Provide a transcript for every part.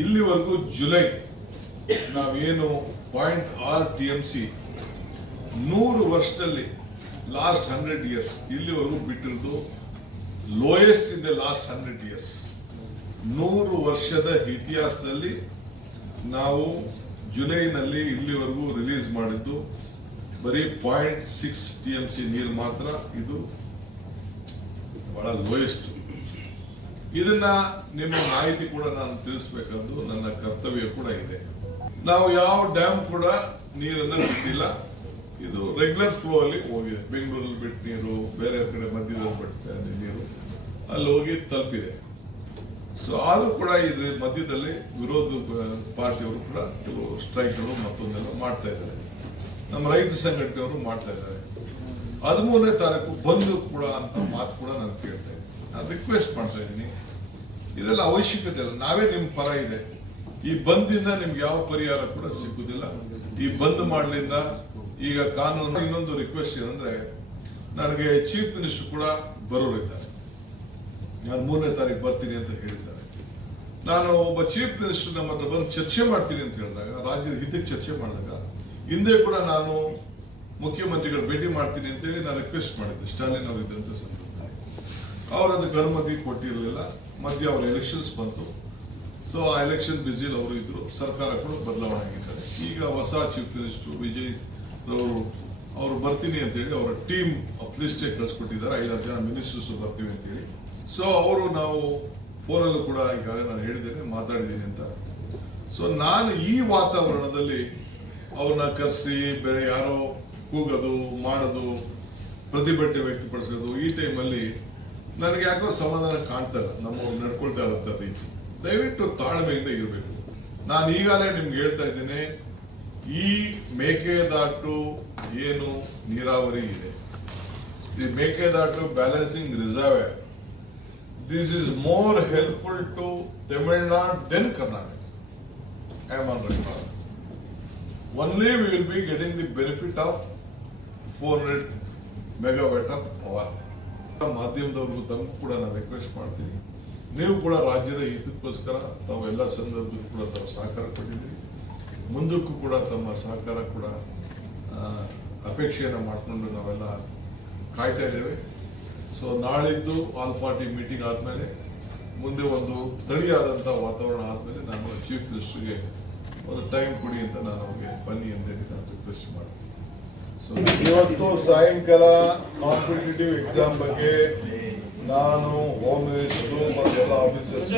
ಇಲ್ಲಿವರೆಗೂ ಜುಲೈ ನಾವೇನು 0.6 TMC 100 ವರ್ಷದಲ್ಲಿ ಲಾಸ್ಟ್ 100 years ಇಲ್ಲಿವರೆಗೂ ಬಿಟ್ಟಿರೋದು lowest in the last 100 years. 100 ವರ್ಷದ ಇತಿಹಾಸದಲ್ಲಿ ನಾವು ಜುಲೈನಲ್ಲಿ ಇಲ್ಲಿವರೆಗೂ ರಿಲೀಸ್ ಮಾಡಿದ್ದು ಬರೀ 0.6 TMC ನೀರು ಮಾತ್ರ. ಇದು ಬಹಳ ಲೋಯೆಸ್ಟ್. ಇದನ್ನ ನಿಮ್ಮ ಮಾಹಿತಿ ಕೂಡ ನಾನು ತಿಳಿಸಬೇಕಾದ್ದು ನನ್ನ ಕರ್ತವ್ಯ ಕೂಡ ಇದೆ. ನಾವು ಯಾವ ಡ್ಯಾಮ್ ಕೂಡ ನೀರನ್ನ ಬಿಟ್ಟಿಲ್ಲ. ಇದು ರೆಗ್ಯುಲರ್ ಫ್ಲೋ ಅಲ್ಲಿ ಹೋಗಿದೆ. ಬೆಂಗಳೂರಲ್ಲಿ ಬಿಟ್ಟ ನೀರು, ಬೇರೆ ಕಡೆ ಮಧ್ಯದಲ್ಲಿ ಬಿಟ್ಟ ನೀರು ಅಲ್ಲಿ ಹೋಗಿ ತಲುಪಿದೆ. ಸೊ ಆದ್ರೂ ಕೂಡ ಇದ್ರ ಮಧ್ಯದಲ್ಲಿ ವಿರೋಧ ಪಾರ್ಟಿಯವರು ಕೂಡ ಕೆಲವು ಸ್ಟ್ರೈಕ್ಗಳು ಮತ್ತೊಂದೆಲ್ಲ ಮಾಡ್ತಾ ಇದ್ದಾರೆ. ನಮ್ಮ ರೈತ ಸಂಘಟನೆಯವರು ಮಾಡ್ತಾ ಇದ್ದಾರೆ. 13ನೇ ತಾರೀಕು ಬಂದು ಕೂಡ ಅಂತ ಮಾತು ಕೂಡ ನಾನು ಕೇಳ್ತಾ ಇದ್ದೀನಿ. ನಾನು ರಿಕ್ವೆಸ್ಟ್ ಮಾಡ್ತಾ ಇದ್ದೀನಿ, ಇದೆಲ್ಲ ಅವಶ್ಯಕತೆ ಇಲ್ಲ. ನಾವೇ ನಿಮ್ ಪರ ಇದೆ. ಈ ಬಂದಿಂದ ನಿಮ್ಗೆ ಯಾವ ಪರಿಹಾರ ಕೂಡ ಸಿಕ್ಕುದಿಲ್ಲ. ಈ ಬಂದ್ ಮಾಡ್ಲಿಂದ ಈಗ ಕಾನೂನು ಇನ್ನೊಂದು ರಿಕ್ವೆಸ್ಟ್ ಏನಂದ್ರೆ, ನನಗೆ ಚೀಫ್ ಮಿನಿಸ್ಟರ್ ಕೂಡ ಬರೋರಿದ್ದಾರೆ. ನಾನು 3ನೇ ತಾರೀಕು ಬರ್ತೀನಿ ಅಂತ ಹೇಳಿದ್ದಾರೆ. ನಾನು ಒಬ್ಬ ಚೀಫ್ ಮಿನಿಸ್ಟರ್ ನಮ್ಮ ಹತ್ರ ಬಂದು ಚರ್ಚೆ ಮಾಡ್ತೀನಿ ಅಂತ ಹೇಳಿದಾಗ, ರಾಜ್ಯದ ಹಿತಕ್ಕೆ ಚರ್ಚೆ ಮಾಡಿದಾಗ, ಹಿಂದೆ ಕೂಡ ನಾನು ಮುಖ್ಯಮಂತ್ರಿಗಳು ಭೇಟಿ ಮಾಡ್ತೀನಿ ಅಂತ ಹೇಳಿ ನಾನು ರಿಕ್ವೆಸ್ಟ್ ಮಾಡಿದ್ದೆ ಸ್ಟಾಲಿನ್ ಅವರು ಇದ್ದಂತ ಸಂದರ್ಭದಲ್ಲಿ. ಅವರು ಅದಕ್ಕೆ ಅನುಮತಿ ಕೊಟ್ಟಿರಲಿಲ್ಲ. ಮಧ್ಯೆ ಅವರ ಎಲೆಕ್ಷನ್ಸ್ ಬಂತು. ಸೊ ಆ ಎಲೆಕ್ಷನ್ ಬಿಸಿಲ್ ಅವರು ಇದ್ರು. ಸರ್ಕಾರ ಕೂಡ ಬದಲಾವಣೆ ಆಗಿದ್ದಾರೆ. ಈಗ ಹೊಸ ಚೀಫ್ ಮಿನಿಸ್ಟರ್ ವಿಜಯ್ ಅವರು ಬರ್ತೀನಿ ಅಂತ ಹೇಳಿ ಅವರ ಟೀಮ್ ಲಿಸ್ಟೇ ಕಳಿಸ್ಕೊಟ್ಟಿದ್ದಾರೆ. 5-6 ಜನ ಮಿನಿಸ್ಟರ್ಸ್ ಬರ್ತೀವಿ ಅಂತ ಹೇಳಿ. ಸೊ ಅವರು ನಾವು ಫೋನಲ್ಲೂ ಕೂಡ ಈಗಾಗಲೇ ನಾನು ಹೇಳಿದ್ದೇನೆ, ಮಾತಾಡಿದ್ದೀನಿ ಅಂತ. ಸೊ ನಾನು ಈ ವಾತಾವರಣದಲ್ಲಿ ಅವ್ರನ್ನ ಕರೆಸಿ ಬೇರೆ ಯಾರೋ ಕೂಗೋದು ಮಾಡೋದು, ಪ್ರತಿಭಟನೆ ವ್ಯಕ್ತಪಡಿಸೋದು, ಈ ಟೈಮಲ್ಲಿ ನನಗೆ ಯಾಕೋ ಸಮಾಧಾನ ಕಾಣ್ತಾ ಇಲ್ಲ. ನಮ್ಮ ನಡ್ಕೊಳ್ತಾ ಇರುತ್ತೆ ರೀತಿ. ದಯವಿಟ್ಟು ತಾಳ್ಮೆಯಿಂದ ಇರಬೇಕು. ನಾನು ಈಗಾಗಲೇ ನಿಮ್ಗೆ ಹೇಳ್ತಾ ಇದ್ದೇನೆ, ಈ ಮೇಕೆದಾಟು ಏನು ನೀರಾವರಿ ಇದೆ, ಈ Mekedatu balancing reserve, this is more helpful to Tamil Nadu then Karnataka. I am on record. Only we will be getting the benefit of 400 megawatt of power. ಮಾಧ್ಯಮದವ್ರಿಗೂ ತಮಗೂ ಕೂಡ ನಾನು ರಿಕ್ವೆಸ್ಟ್ ಮಾಡ್ತೀನಿ, ನೀವು ಕೂಡ ರಾಜ್ಯದ ಹಿತಕ್ಕೋಸ್ಕರ ತಾವು ಎಲ್ಲ ಸಂದರ್ಭದಲ್ಲೂ ಕೂಡ ತಾವು ಸಹಕಾರ ಕೊಟ್ಟಿದ್ದೀರಿ. ಮುಂದಕ್ಕೂ ಕೂಡ ತಮ್ಮ ಸಹಕಾರ ಕೂಡ ಅಪೇಕ್ಷೆಯನ್ನು ಮಾಡಿಕೊಂಡು ನಾವೆಲ್ಲ ಕಾಯ್ತಾ ಇದ್ದೇವೆ. ಸೊ ನಾಳಿದ್ದು ಆಲ್ ಪಾರ್ಟಿ ಮೀಟಿಂಗ್ ಆದಮೇಲೆ, ಮುಂದೆ ಒಂದು ತಳಿಯಾದಂಥ ವಾತಾವರಣ ಆದಮೇಲೆ ನಾನು ಚೀಫ್ ಮಿನಿಸ್ಟರ್ಗೆ ಒಂದು ಟೈಮ್ ಕೊಡಿ ಅಂತ ನಾನು ಅವ್ರಿಗೆ ಬನ್ನಿ ಅಂತ ಹೇಳಿ ನಾನು ರಿಕ್ವೆಸ್ಟ್ ಮಾಡ್ತೀನಿ. ಸೊ ಇವತ್ತು ಸಾಯಂಕಾಲ ಕಾಂಪಿಟೇಟಿವ್ ಎಕ್ಸಾಮ್ ಬಗ್ಗೆ ನಾನು ಹೋಮ್ ಮಿನಿಸ್ಟರ್ ಮತ್ತು ಎಲ್ಲ ಆಫೀಸರ್ಸ್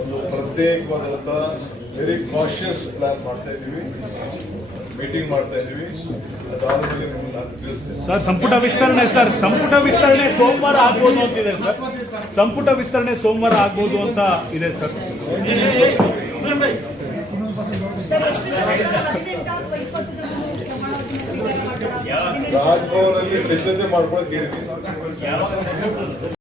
ಒಂದು ಪ್ರತ್ಯೇಕವಾದಂಥ ವೆರಿ ಕಾಶಿಯಸ್ ಪ್ಲಾನ್ ಮಾಡ್ತಾ ಇದ್ದೀವಿ, ಮೀಟಿಂಗ್ ಮಾಡ್ತಾ ಇದ್ದೀವಿ. ಅದಾದ್ಮೇಲೆ ನಿಮ್ಮನ್ನು ನಾನು ತಿಳಿಸ್ತೇನೆ. ಸರ್, ಸಂಪುಟ ವಿಸ್ತರಣೆ ಸೋಮವಾರ ಆಗ್ಬೋದು ಅಂತಿದೆ ಸರ್. ಸಂಪುಟ ವಿಸ್ತರಣೆ ಸೋಮವಾರ ಆಗ್ಬೋದು ಅಂತ ಇದೆ ಸರ್. ರಾಜ್ಭವನಲ್ಲಿ ಸಿದ್ಧತೆ ಮಾಡ್ಕೊಳಕ್ ಹೇಳಿದ್ದೀನಿ.